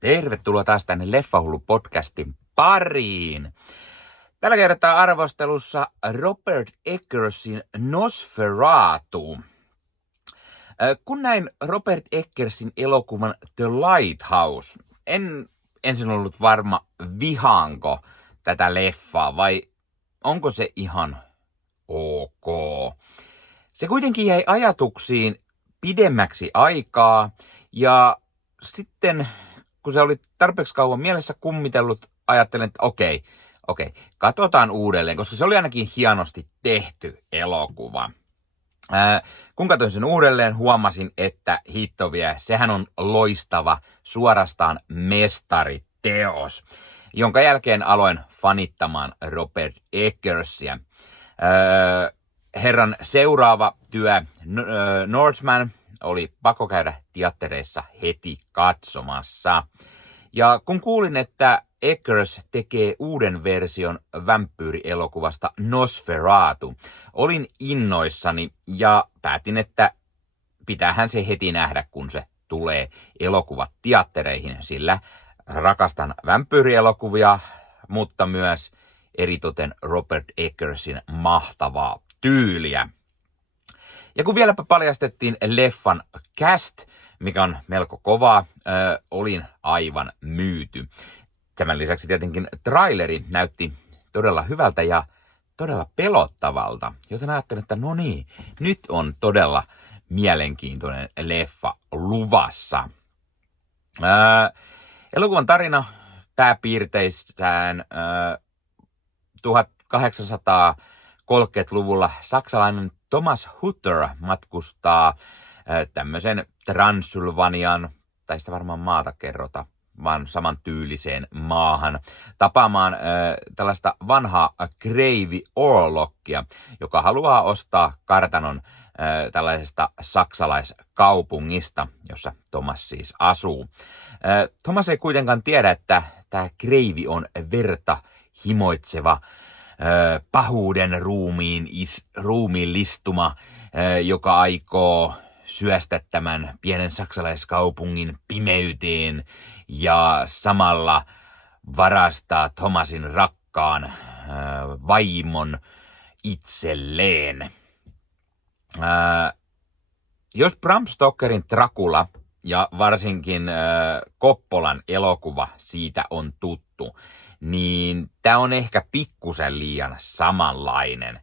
Tervetuloa taas tänne Leffahullu-podcastin pariin. Tällä kertaa arvostelussa Robert Eckersin Nosferatu. Kun näin Robert Eckersin elokuvan The Lighthouse, en ensin ollut varma, vihaanko tätä leffaa vai onko se ihan ok. Se kuitenkin jäi ajatuksiin pidemmäksi aikaa ja sitten kun se oli tarpeeksi kauan mielessä kummitellut, ajattelin, että okei, katsotaan uudelleen, koska se oli ainakin hienosti tehty elokuva. Kun katsoin sen uudelleen, huomasin, että hitto vie, sehän on loistava, suorastaan mestariteos, jonka jälkeen aloin fanittamaan Robert Eckersia. Herran seuraava työ, Northman, oli pakko käydä teattereissa heti katsomassa. Ja kun kuulin, että Eggers tekee uuden version vampyyrielokuvasta Nosferatu, olin innoissani ja päätin, että pitäähän se heti nähdä, kun se tulee elokuvat teattereihin, sillä rakastan vampyyrielokuvia, mutta myös eritoten Robert Eckersin mahtavaa tyyliä. Ja kun vieläpä paljastettiin leffan cast, mikä on melko kovaa, olin aivan myyty. Tämän lisäksi tietenkin traileri näytti todella hyvältä ja todella pelottavalta, joten ajattelin, että no niin, nyt on todella mielenkiintoinen leffa luvassa. Elokuvan tarina pääpiirteissään 1830-luvulla saksalainen Thomas Hutter matkustaa tämmöisen Transylvanian, tai sitä varmaan maata kerrota, vaan samantyyliseen maahan, tapaamaan tällaista vanhaa kreivi Orlockia, joka haluaa ostaa kartanon tällaisesta saksalaiskaupungista, jossa Thomas siis asuu. Thomas ei kuitenkaan tiedä, että tämä kreivi on verta himoitseva pahuuden ruumiillistuma, joka aikoo syöstä tämän pienen saksalaiskaupungin pimeyteen ja samalla varastaa Thomasin rakkaan vaimon itselleen. Jos Bram Stokerin Dracula ja varsinkin Coppolan elokuva siitä on tuttu, niin tämä on ehkä pikkusen liian samanlainen.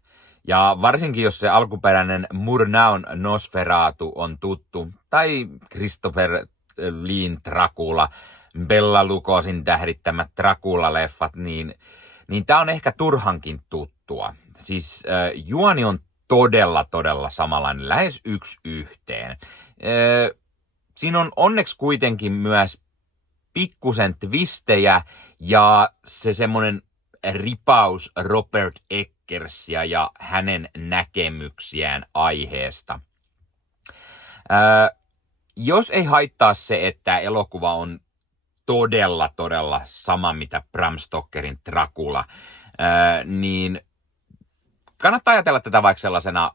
Ja varsinkin jos se alkuperäinen Murnaun Nosferatu on tuttu, tai Christopher Leen Dracula, Bela Lugosin tähdittämät Dracula-leffat, niin tämä on ehkä turhankin tuttua. Siis juoni on todella samanlainen, lähes yksi yhteen. Siinä on onneksi kuitenkin myös pikkusen twistejä ja se semmoinen ripaus Robert Eckersia ja hänen näkemyksiään aiheesta. Jos ei haittaa se, että elokuva on todella sama mitä Bram Stokerin Dracula, niin kannattaa ajatella tätä vaikka sellaisena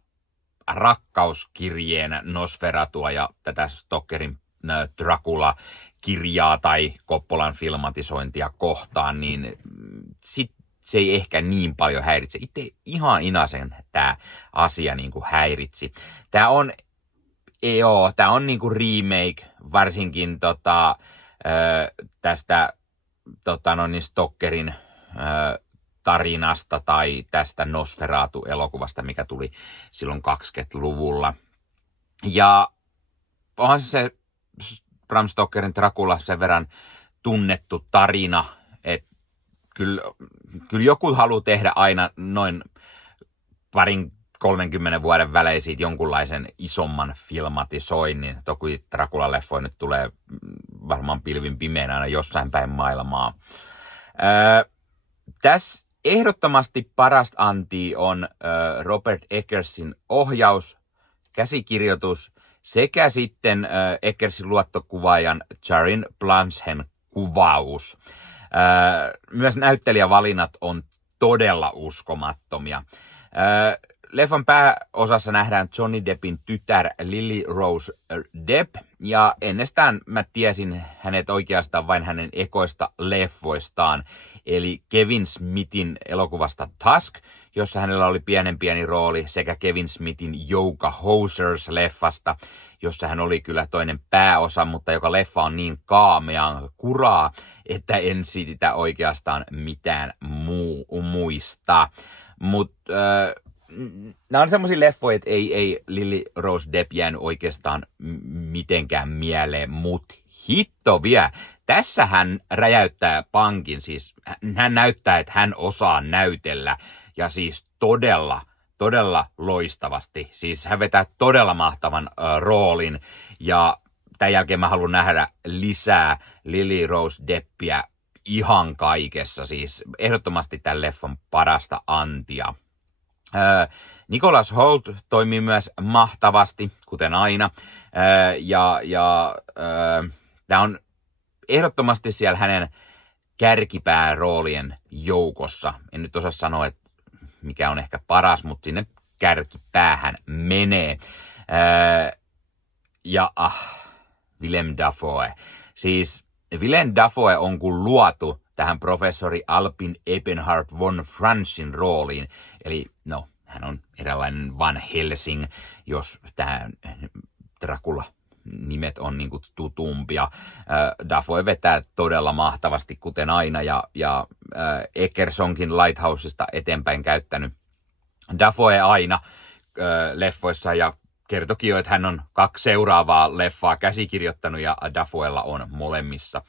rakkauskirjeen Nosferatua ja tätä Stokerin Dracula-kirjaa tai Coppolan filmatisointia kohtaan, niin sit se ei ehkä niin paljon häiritse. Itse ihan inasen tämä asia niin kuin häiritsi. Tämä on niin kuin remake, varsinkin tästä Stokerin tarinasta tai tästä Nosferatu-elokuvasta, mikä tuli silloin 20-luvulla. Ja onhan se Bram Stokerin Dracula sen verran tunnettu tarina, että kyllä joku haluaa tehdä aina noin 30 vuoden välein siitä jonkunlaisen isomman filmatisoinnin. Toki Dracula-leffoja nyt tulee varmaan pilvin pimeänä aina jossain päin maailmaa. Tässä ehdottomasti parasta antia on Robert Eckersin ohjaus, käsikirjoitus sekä sitten Eckersin luottokuvaajan Jarin Blanchen kuvaus. Myös näyttelijävalinnat on todella uskomattomia. Leffan pääosassa nähdään Johnny Deppin tytär Lily Rose Depp, ja ennestään mä tiesin hänet oikeastaan vain hänen ekoista leffoistaan, eli Kevin Smithin elokuvasta Tusk, jossa hänellä oli pieni rooli, sekä Kevin Smithin Yoga Hosers-leffasta, jossa hän oli kyllä toinen pääosa, mutta joka leffa on niin kaamean kuraa, että en siitä oikeastaan mitään muista. Mutta nämä on semmoisia leffoja, että ei Lily Rose Depp jäänyt oikeastaan mitenkään mieleen, mutta hitto vielä. Tässä hän räjäyttää pankin, siis hän näyttää, että hän osaa näytellä, ja siis todella loistavasti. Siis hän vetää todella mahtavan roolin, ja tämän jälkeen mä haluan nähdä lisää Lily Rose Deppiä ihan kaikessa, siis ehdottomasti tämän leffan parasta antia. Nicholas Hoult toimii myös mahtavasti, kuten aina, tämä on ehdottomasti siellä hänen kärkipääroolien joukossa. En nyt osaa sanoa, että mikä on ehkä paras, mutta sinne kärkipäähän menee. Willem Dafoe. Siis Willem Dafoe on kun luotu tähän professori Albin Ebenhard von Franchin rooliin. Eli no, hän on eräänlainen Van Helsing, jos tämä Dracula nimet on niinku tutumpia. Dafoe vetää todella mahtavasti, kuten aina, ja Eckersonkin Lighthouseista eteenpäin käyttänyt Dafoe aina leffoissa, ja kertokin jo, että hän on 2 seuraavaa leffaa käsikirjoittanut, ja Dafoella on molemmissa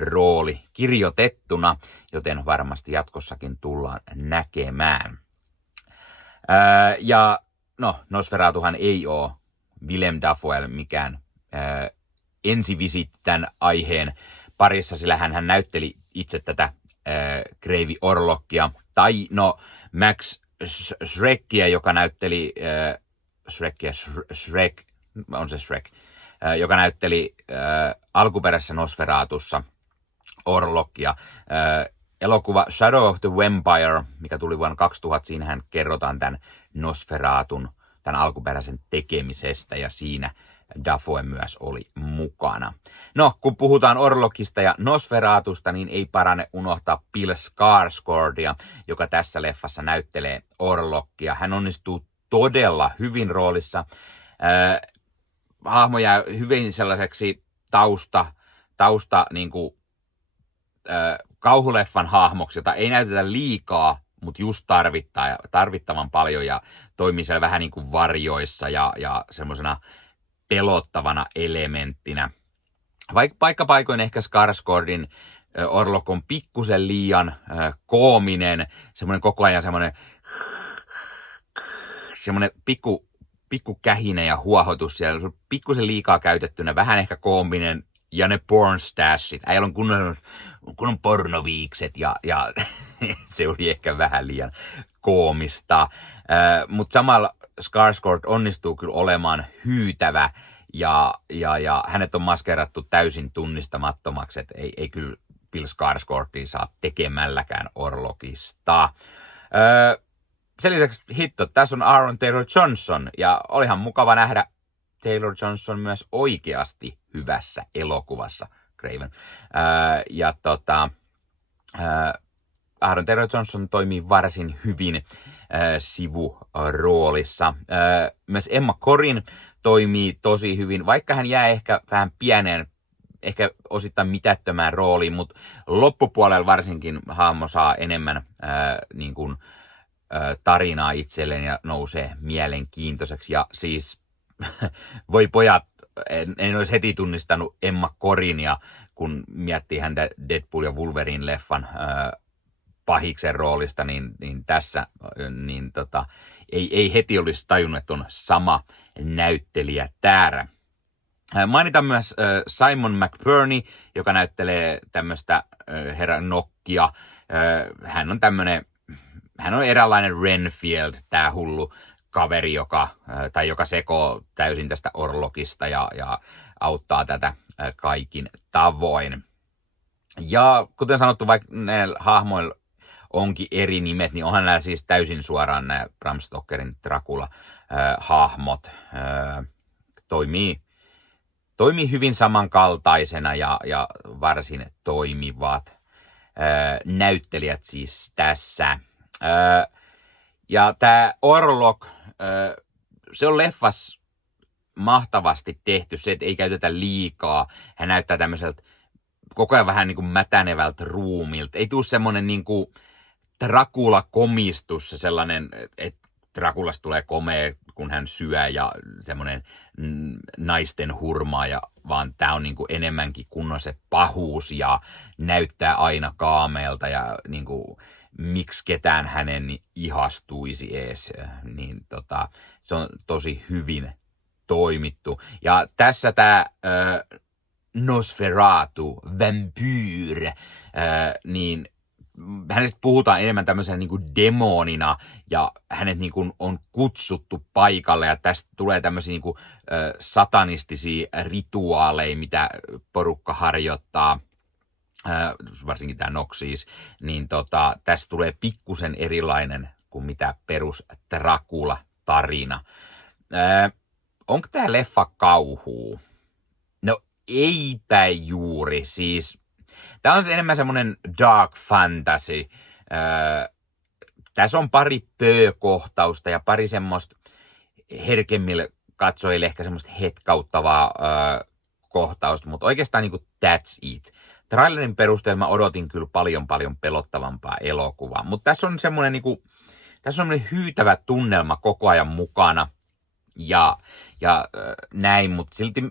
rooli kirjoitettuna, joten varmasti jatkossakin tullaan näkemään. Ja no, Nosferatuhan ei ole Willem Dafoe mikään ensivisitti tämän aiheen parissa, sillä hän näytteli itse tätä Kreivi Orlockia, tai no Max Schreckia, joka näytteli joka näytteli alkuperäisessä Nosferatussa Orlockia. Elokuva Shadow of the Vampire, mikä tuli vuonna 2000, siinähän kerrotaan tämän Nosferatun, tämän alkuperäisen tekemisestä, ja siinä Dafoe myös oli mukana. No, kun puhutaan Orlokista ja Nosferatusta, niin ei parane unohtaa Bill Skarsgårdia, joka tässä leffassa näyttelee Orlockia. Hän onnistuu todella hyvin roolissa. Hahmo jää hyvin sellaiseksi tausta niin kuin, kauhuleffan hahmoksi, jota ei näytetä liikaa, mutta just tarvittavan paljon, ja toimii siellä vähän niin kuin varjoissa ja semmoisena pelottavana elementtinä. Vaikka paikoin ehkä Skarsgårdin Orlok on pikkusen liian koominen, semmoinen koko ajan semmoinen pikku kähine ja huohotus siellä, pikkusen liikaa käytettynä, vähän ehkä koominen, ja ne pornstashit, äijällä on kunnon pornoviikset, ja se oli ehkä vähän liian koomista. Mutta samalla Skarsgård onnistuu kyllä olemaan hyytävä, ja hänet on maskerattu täysin tunnistamattomaksi, että ei kyllä Bill Skarsgårdia saa tekemälläkään Orlokista. Sen lisäksi hitto, tässä on Aaron Taylor Johnson, ja olihan mukava nähdä Taylor Johnson myös oikeasti hyvässä elokuvassa, Craven. Aaron Taylor Johnson toimii varsin hyvin sivuroolissa. Myös Emma Corrin toimii tosi hyvin, vaikka hän jää ehkä vähän pieneen, ehkä osittain mitättömään rooliin, mutta loppupuolella varsinkin hahmo saa enemmän niin kuin, tarinaa itselleen ja nousee mielenkiintoiseksi. Ja siis voi pojat, en olisi heti tunnistanut Emma Corrinia, kun miettii häntä Deadpool ja Wolverine-leffan pahiksen roolista, niin tässä ei heti olisi tajunnut, että on sama näyttelijä täällä. Mainitaan myös Simon McBurney, joka näyttelee tämmöistä herra Nokkia. Hän on eräänlainen Renfield, tää hullu kaveri, joka sekoo täysin tästä Orlokista ja auttaa tätä kaikin tavoin. Ja kuten sanottu, vaikka näillä hahmoilla onkin eri nimet, niin onhan nämä siis täysin suoraan nämä Bram Stokerin Dracula-hahmot. Toimii hyvin samankaltaisena ja varsin toimivat näyttelijät siis tässä. Ja tämä Orlok, se on leffas mahtavasti tehty, se, että ei käytetä liikaa. Hän näyttää tämmöiseltä koko ajan vähän niin kuin mätänevältä ruumilta. Ei tule semmoinen niin kuin Dracula-komistus, sellainen, että Draculasta tulee komea, kun hän syö ja semmoinen naisten hurmaaja, vaan tää on niin kuin enemmänkin kunnon se pahuus ja näyttää aina kaameelta ja niin kuin, miksi ketään hänen ihastuisi ees. Niin se on tosi hyvin toimittu. Ja tässä tämä Nosferatu, vampyr, niin hänestä puhutaan enemmän tämmöisenä niin kuin demonina ja hänet niin kuin on kutsuttu paikalle ja tästä tulee tämmöisiä niin kuin satanistisia rituaaleja, mitä porukka harjoittaa, varsinkin tämä Noxis, niin tästä tulee pikkusen erilainen kuin mitä perus Dracula-tarina. Onko tämä leffa kauhua? No eipä juuri, siis tämä on enemmän semmoinen dark fantasy. Tässä on pari pöökohtausta ja pari semmoista herkemmille katsojille ehkä semmoista hetkauttavaa kohtausta, mutta oikeastaan niin kuin that's it. Trailerin perusteella mä odotin kyllä paljon pelottavampaa elokuvaa, mutta tässä on semmoinen niin kuin, tässä on semmoinen hyytävä tunnelma koko ajan mukana ja näin, mutta silti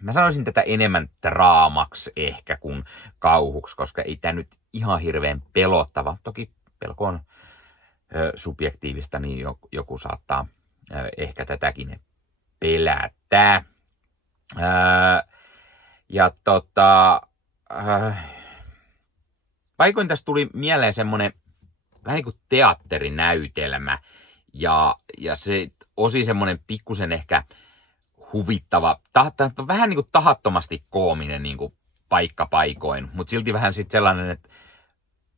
mä sanoisin tätä enemmän draamaksi ehkä kuin kauhuksi, koska ei tämä nyt ihan hirveän pelottava. Toki pelko on subjektiivista, niin joku saattaa ehkä tätäkin pelätä. Paikoin tästä tuli mieleen semmoinen vähän niin kuin teatterinäytelmä ja se osi semmoinen pikkusen ehkä huvittava, vähän niin kuin tahattomasti koominen niin kuin paikkapaikoin, mutta silti vähän sitten sellainen, että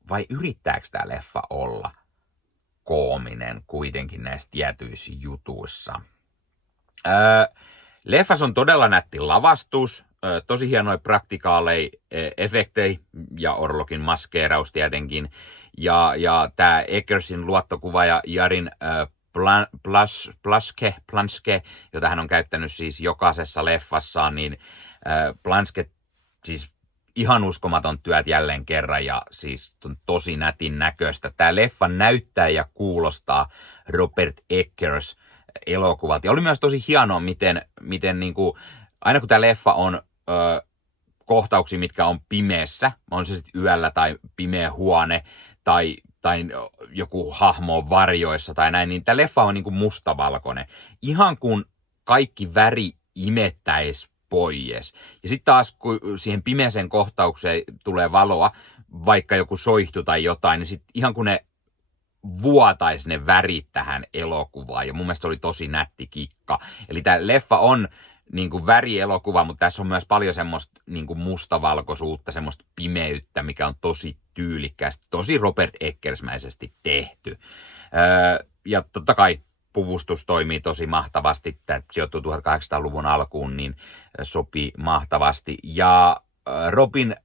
vai yrittääkö tämä leffa olla koominen kuitenkin näissä tietyissä jutuissa. Leffas on todella nätti lavastus, tosi hienoja praktikaaleja efektejä ja Orlokin maskeeraus tietenkin. Ja tämä Eckersin luottokuvaaja Jarin Planske, jota hän on käyttänyt siis jokaisessa leffassaan, niin Planske siis ihan uskomaton työt jälleen kerran ja siis on tosi nätin näköistä. Tämä leffa näyttää ja kuulostaa Robert Eggers elokuvalta. Ja oli myös tosi hienoa, miten niin kuin, aina kun tämä leffa on kohtauksia, mitkä on pimeässä, on se sitten yöllä tai pimeä huone tai joku hahmo on varjoissa tai näin, niin tämä leffa on niin kuin mustavalkoinen. Ihan kun kaikki väri imettäisi pois. Ja sitten taas, kun siihen pimeäseen kohtaukseen tulee valoa, vaikka joku soihtu tai jotain, niin sitten ihan kun ne vuotaisi ne värit tähän elokuvaan. Ja mun mielestä se oli tosi nätti kikka. Eli tämä leffa on niin kuin värielokuva, mutta tässä on myös paljon semmoista niin kuin mustavalkoisuutta, semmoista pimeyttä, mikä on tosi tyylikkäästi, tosi Robert Eggersmäisesti tehty. Ja totta kai puvustus toimii tosi mahtavasti. Tämä sijoittuu 1800-luvun alkuun, niin sopii mahtavasti. Ja Robin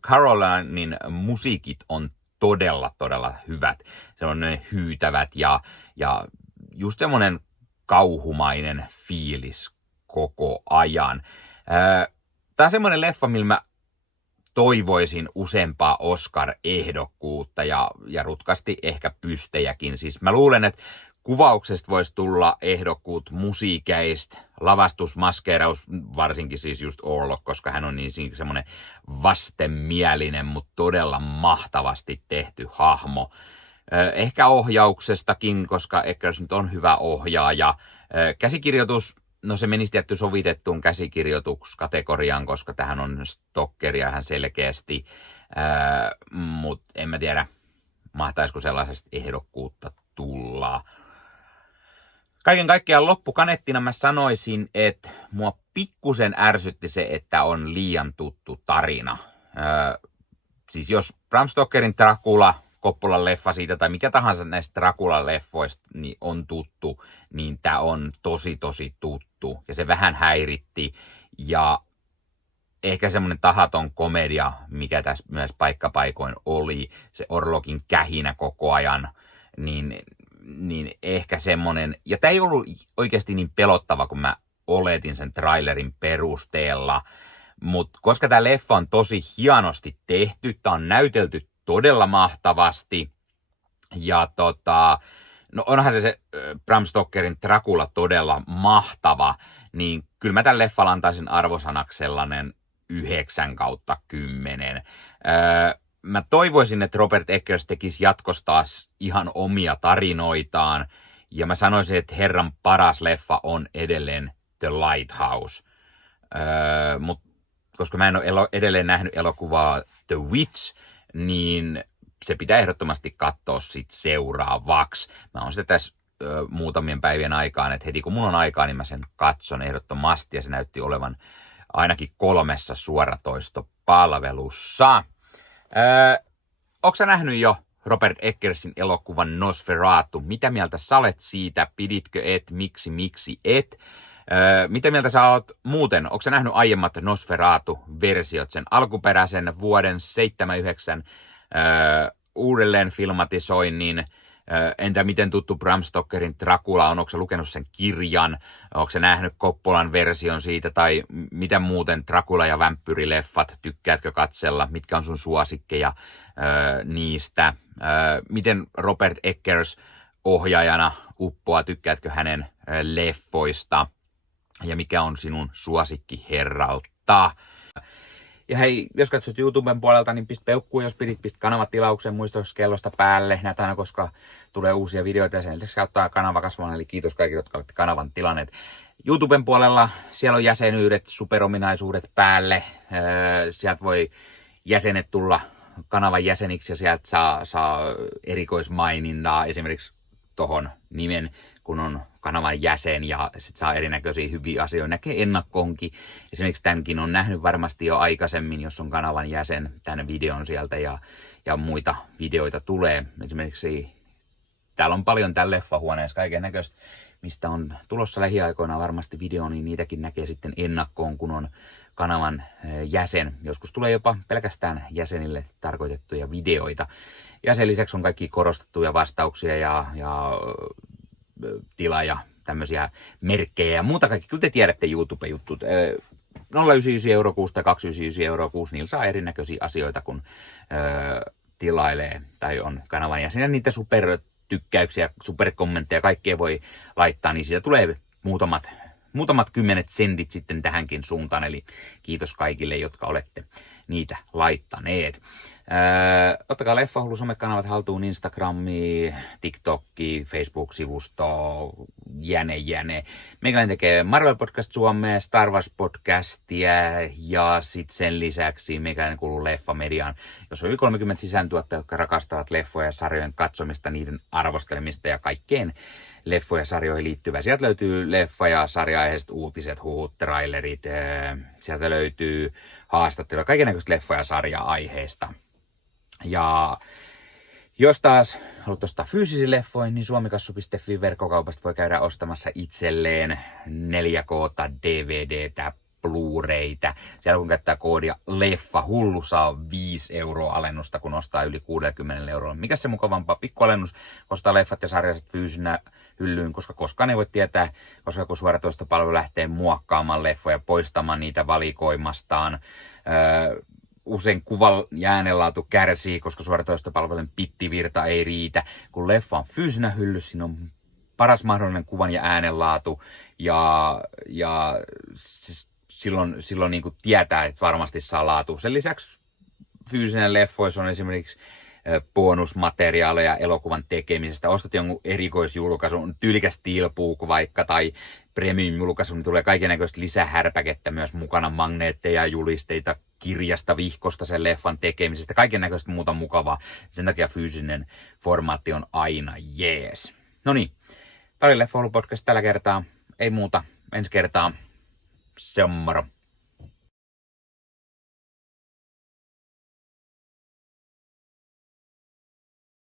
Carolinin musiikit on todella hyvät. Se on ne hyytävät ja just semmoinen kauhumainen fiilis koko ajan. Tämä on semmoinen leffa, millä mä toivoisin useampaa Oscar-ehdokkuutta ja rutkasti ehkä pystejäkin. Siis mä luulen, että kuvauksesta voisi tulla ehdokkuut musiikeista, lavastus, maskeeraus, varsinkin siis just Orlok, koska hän on niin semmoinen vastenmielinen, mutta todella mahtavasti tehty hahmo. Ehkä ohjauksestakin, koska Eggers nyt on hyvä ohjaaja. Käsikirjoitus, no se menisi tietty sovitettuun käsikirjoituskategoriaan, koska tähän on Stokeria ihan selkeästi, mutta en mä tiedä, mahtaisiko sellaisesta ehdokkuutta tulla. Kaiken kaikkiaan loppukanettina mä sanoisin, että mua pikkusen ärsytti se, että on liian tuttu tarina. Siis jos Bram Stokerin Dracula Coppolan leffa siitä tai mikä tahansa näistä Draculan leffoista niin on tuttu, niin tää on tosi tuttu. Ja se vähän häiritti. Ja ehkä semmoinen tahaton komedia, mikä tässä myös paikkapaikoin oli, se Orlokin kähinä koko ajan, niin ehkä semmoinen, ja tämä ei ollut oikeasti niin pelottava, kun mä oletin sen trailerin perusteella, mutta koska tämä leffa on tosi hienosti tehty, tämä on näytelty todella mahtavasti, ja no onhan se Bram Stokerin Dracula todella mahtava, niin kyllä mä tämän leffalla antaisin arvosanaksi sellainen 9/10. Mä toivoisin, että Robert Eggers tekisi jatkossa taas ihan omia tarinoitaan. Ja mä sanoisin, että herran paras leffa on edelleen The Lighthouse. Mutta koska mä en ole edelleen nähnyt elokuvaa The Witch, niin se pitää ehdottomasti katsoa sit seuraavaksi. Mä oon sitä tässä muutamien päivien aikaan, että heti kun mulla on aikaa, niin mä sen katson ehdottomasti. Ja se näytti olevan ainakin 3 suoratoistopalvelussa. Ootko sä nähnyt jo Robert Eggersin elokuvan Nosferatu? Mitä mieltä sä olet siitä? Piditkö et? Miksi et? Mitä mieltä sä oot muuten? Ootko sä nähnyt aiemmat Nosferatu-versiot? Sen alkuperäisen vuoden 79 uudelleen filmatisoinnin. Entä miten tuttu Bram Stokerin Dracula on? Onko sä lukenut sen kirjan? Onko sä nähnyt Coppolan version siitä? Tai mitä muuten Dracula- ja vampyyrileffat? Tykkäätkö katsella? Mitkä on sun suosikkeja niistä? Miten Robert Eggers ohjaajana uppoaa? Tykkäätkö hänen leffoista? Ja mikä on sinun suosikki herralta? Ja hei, jos katsot YouTuben puolelta, niin pistä peukkuu, jos pist kanavatilauksen muistokellosta päälle. Näitä aina, koska tulee uusia videoita ja sen lisäksi auttaa kanava kasvamaan. Eli kiitos kaikille, jotka olette kanavan tilanneet. YouTuben puolella siellä on jäsenyydet, superominaisuudet päälle. Sieltä voi jäsenet tulla kanavan jäseniksi ja sieltä saa erikoismainintaa esimerkiksi tohon nimen, kun on kanavan jäsen ja sit saa erinäköisiä hyviä asioita. Näkee ennakkoonkin. Esimerkiksi tämänkin on nähnyt varmasti jo aikaisemmin, jos on kanavan jäsen, tämän videon sieltä ja muita videoita tulee. Esimerkiksi täällä on paljon täällä leffahuoneessa kaiken näköistä, mistä on tulossa lähiaikoina varmasti video, niin niitäkin näkee sitten ennakkoon, kun on kanavan jäsen. Joskus tulee jopa pelkästään jäsenille tarkoitettuja videoita. Ja sen lisäksi on kaikki korostettuja vastauksia ja tila ja tämmöisiä merkkejä ja muuta kaikki. Kyllä te tiedätte YouTube-juttut. 0,99 € kuussa tai 2,99 € kuussa, niillä saa erinäköisiä asioita, kun tilailee tai on kanavan jäsen. Ja niitä supertykkäyksiä, superkommentteja, kaikkea voi laittaa, niin siitä tulee muutamat 10 sentit sitten tähänkin suuntaan. Eli kiitos kaikille, jotka olette niitä laittaneet. Ottakaa Leffahullu somekanavat haltuun, Instagrami, TikTokki, Facebook-sivusto, jäne. Meikäläinen tekee Marvel Podcast Suomea, Star Wars Podcastia ja sitten sen lisäksi meikäläinen kuuluu Leffamediaan, jos on yli 30 sisääntuottajia, jotka rakastavat leffoja ja sarjojen katsomista, niiden arvostelemista ja kaikkeen leffoja ja sarjoihin liittyvää. Sieltä löytyy leffa- ja sarja-aiheiset uutiset, huhut, trailerit, sieltä löytyy haastatteluja, kaikennäköistä leffa- ja sarja-aiheista. Ja jos taas haluat ostaa fyysisiä leffoja, niin suomikassu.fi verkkokaupasta voi käydä ostamassa itselleen 4K DVDtä, Blu-raytä. Siellä kun käyttää koodia Leffahullu, saa 5 € alennusta, kun ostaa yli 60 €. Mikä se mukavampaa? Pikkualennus, ostaa leffat ja sarjaiset fyysinä hyllyyn, koska koskaan ei voi tietää, koska joku suoratoistopalvelu lähtee muokkaamaan leffoja, poistamaan niitä valikoimastaan. Usein kuvan ja äänenlaatu kärsii, koska suoratoistopalvelujen pittivirta ei riitä. Kun leffa on fyysinä hyllyssä, siinä on paras mahdollinen kuvan ja äänenlaatu ja silloin niin kuin tietää, että varmasti saa laatu. Sen lisäksi fyysinen leffoissa on esimerkiksi bonusmateriaaleja elokuvan tekemisestä. Ostat jonkun erikoisjulkaisun, tyylikäs steelbook vaikka tai premium-julkaisu, niin tulee kaikennäköistä lisähärpäkettä myös mukana, magneetteja, julisteita, kirjasta, vihkosta sen leffan tekemisestä, kaikennäköistä muuta mukavaa. Sen takia fyysinen formaatti on aina jees. No niin, tämä oli Leffahullu podcast tällä kertaa. Ei muuta, ensi kertaa. Se on moro.